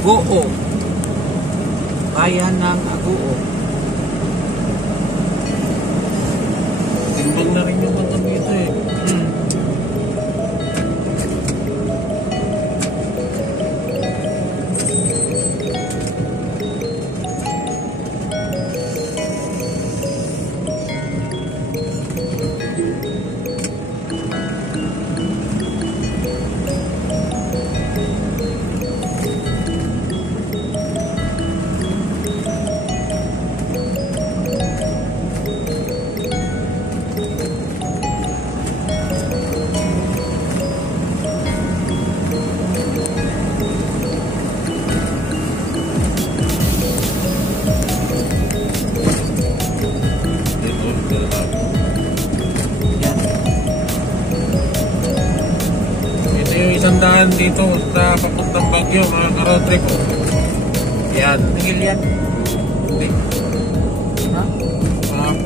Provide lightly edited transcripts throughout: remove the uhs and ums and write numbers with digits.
Agoo. Bayan ng Agoo. Timbang na rin yung mga dito eh. Daan dito sa papuntang Baguio, mga ka-road trip. Yan. Tingil yan. Hindi. Ha?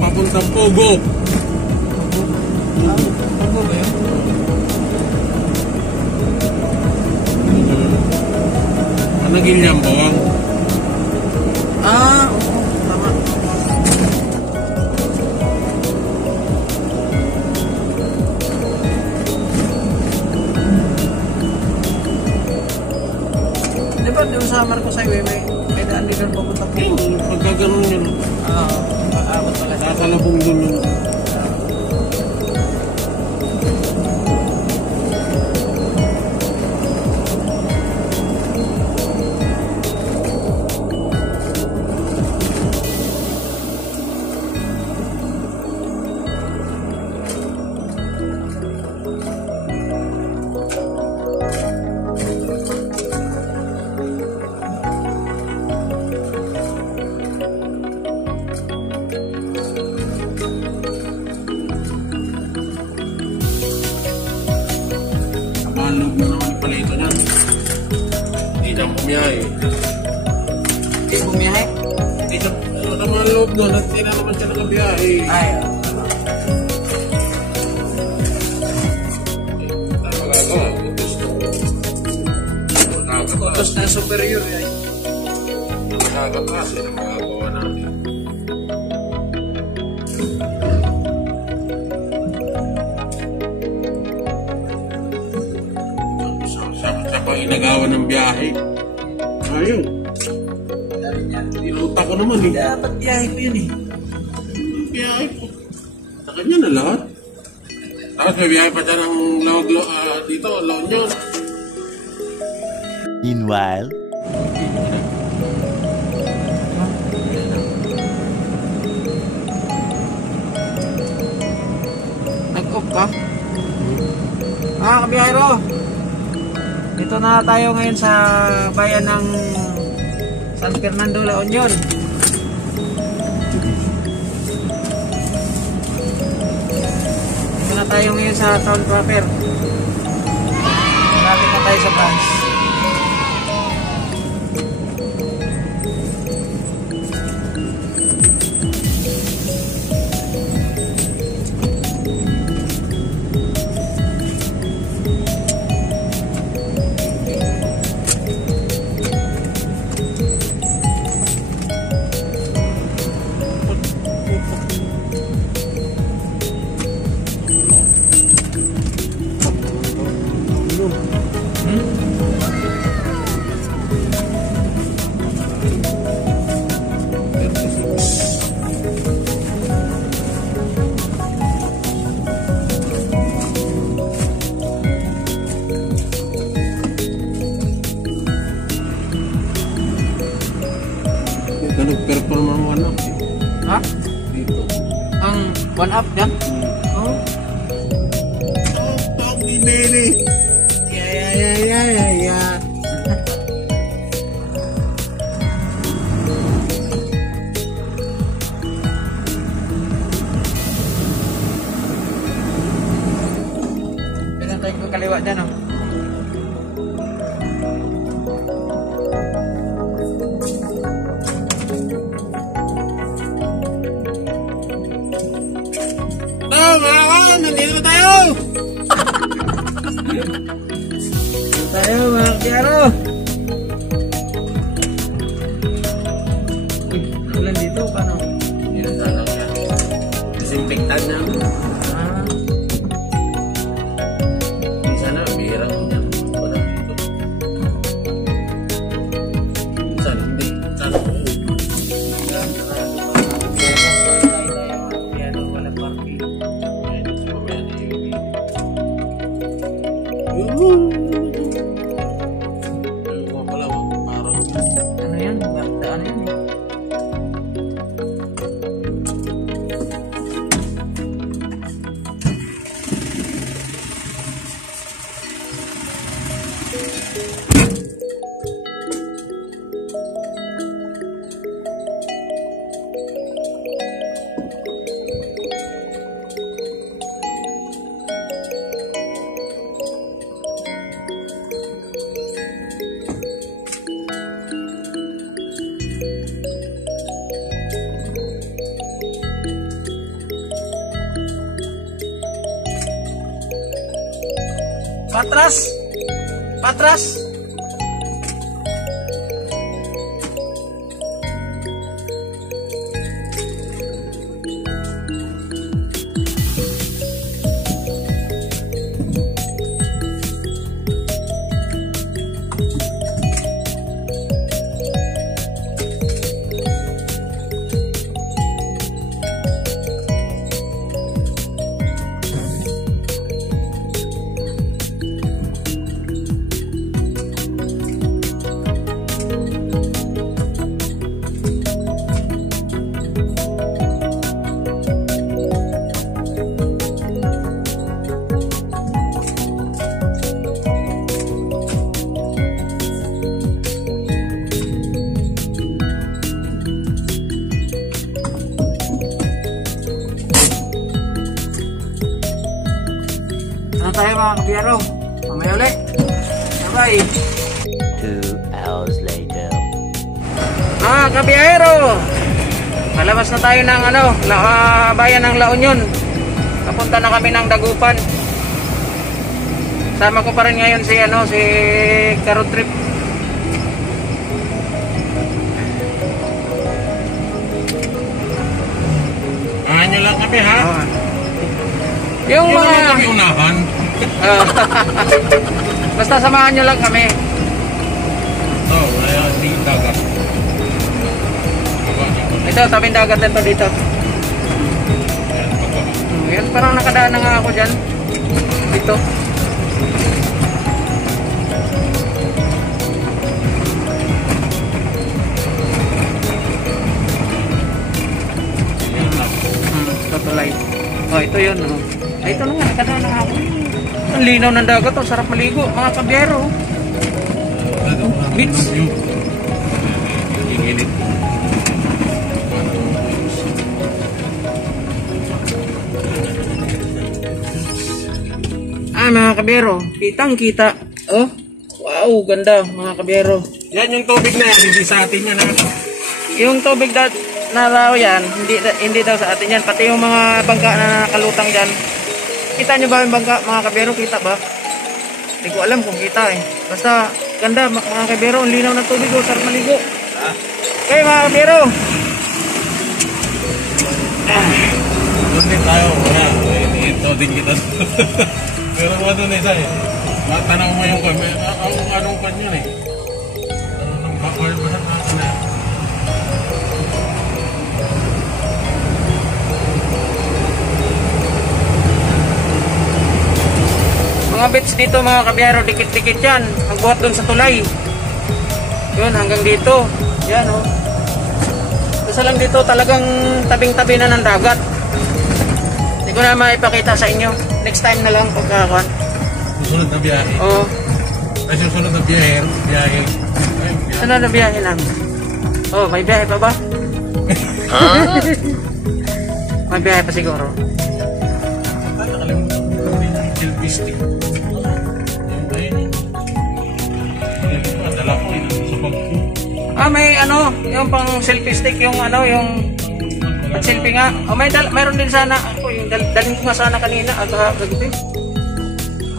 Papuntang Pogo. Pogo ba yun? Managil yan, bawang. Oo. Tama. Diba doon sa Marcos Highway may daan din doon papunta po? Pagka ganun yun. Oo. Maabot pala siya. Kasalabong doon yun. Loob na naman pala ito niyan. Hindi na bumiyahe. Hindi bumiyahe? Hindi na, ano naman loob doon at hindi na naman siya nakabiyahe. Ay, magagawa. utos na superior ay. Nakakataas yun ang magagawa natin. Siya pa inagawa ng biyahe. Ayun. Inuta ko naman eh. Dapat biyahe ko yun eh. Biyahe po. Sa kanya na lahat. Tapos may biyahe pa dyan ng dito, La Union. Meanwhile, Nag-off ka? Kabiyahero. Dito na tayo ngayon sa bayan ng San Fernando, La Union. Dito na tayo ngayon sa town proper. Malapit na tayo sa branch. Nag-perform ang one up eh. Ha? Dito. Ang one up yan? Oh. Oh, Tommy Nene. Yeah. Pinantay ko kaliwa dyan oh. Nandito na tayo! Dito tayo mga kabiyahero. yan. Patras! Patras! Ano tayo mga kabiyero? Mamaya ulit. Bye-bye. 2 hours later. Mga kabiyero! Palabas na tayo ng bayan ng La Union. Kapunta na kami ng Dagupan. Sama ko pa rin ngayon si Carrot Trip. Nyo lang kami ha. Yung Yung mga... kami unahan. Basta samahan nyo lang kami. Wala di dagat. Ito, tabing dagat ito dito. Yan, parang nakadaan na nga ako dyan. Dito. Tutulay. Oh, ito yun. Oh. Ay, ito na nga, nakadaan na nga ako. Ang linaw ng dagat. Oh, sarap maligo, mga kabiyero. Beach. Inginit. Mga kabiyero, kitang kita. Oh, wow, ganda mga kabiyero. Yan yung tubig na yan, hindi sa atin yan ha. Yung tubig na raw yan, hindi daw sa atin yan. Pati yung mga bangka na nakalutang dyan. Kita nyo ba yung bangka mga kabiyero? Kita ba? Hindi ko alam kung kita eh. Basta ganda mga kabiyero, ang linaw ng tubig. Oh, sarap maligo. Okay mga kabiyero. Doon din tayo, wala. Ito din kita. Pero mga doon isa eh. Matanaw mo yung kami. Anong kanya eh. Anong backward ba na? Mga beach dito mga kabiyero, dikit-dikit yan. Ang buhat doon sa tulay. Yun, hanggang dito. Yan oh. Basta lang dito talagang tabing-tabi na ng dagat. Hindi ko na maipakita sa inyo. Next time na lang pagkakuan. Susunod na biyahe. Oo. Ay, susunod na biyahe. Sunod na biyahe namin. Oh, may biyahe pa ba? May biyahe pa siguro. Nakalimutan ko yung selfie stick. Ayun eh. Dala ko yun sa pagpo. May yung pang selfie stick, yung selfie nga. Mayroon din sana ako, yung dalhin ko nga sana kanina at kagabi.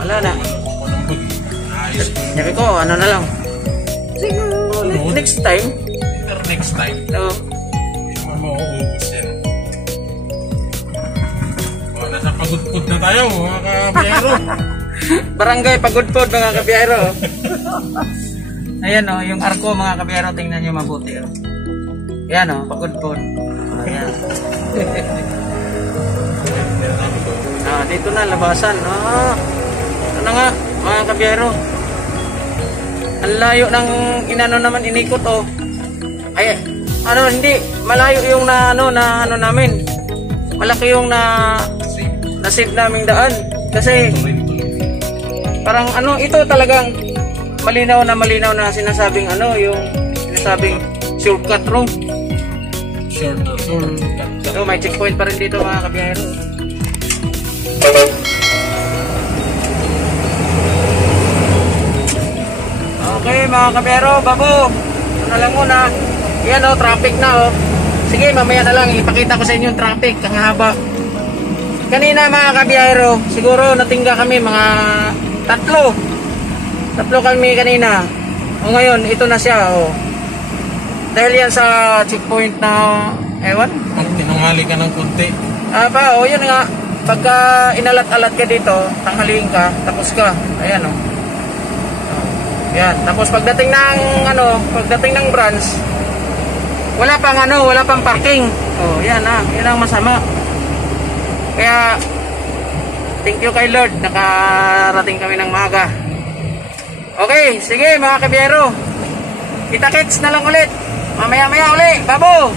Wala na. Ayos. Sabi ko, na lang. Siguro next time. Pero next time, So, mauubos yan. Nasa pagudpud na tayo, mga kabiyero. Barangay Pagudpod mga kabiyero. Ayan yung arko mga kabiyero, tingnan nyo mabuti. Ayan Pagudpod. Ayan. Dito na labasan. Ito na nga mga kabiyero. Ang layo ng inano naman inikot Ay, ano, hindi. Malayo yung na ano namin. Malaki yung na-save naming daan. Kasi, parang ano, ito talagang malinaw na sinasabing ano, yung sinasabing shortcut road. So, may checkpoint pa rin dito mga kabiyahero. Okay mga kabiyahero, babo. Ano lang muna. Yan o, traffic na o. Sige, mamaya na lang ipakita ko sa inyo yung traffic. Ang haba. Kanina mga kabiyahero, siguro natingga kami mga tatlo kami kanina. O ngayon, ito na siya o. Dahil yan sa checkpoint na ewan. Pag tinanghali ka ng konti. O yun nga. Pagka inalat-alat ka dito, tanghaliin ka, tapos ka. Ayan o. Yan. Tapos pagdating ng branch, wala pang parking. Oh, yan yan ang masama. Kaya thank you kay Lord, nakarating kami ng maaga. Okay, sige mga kabiyero. Kita-kits na lang ulit. Mamaya-maya uli. Babo!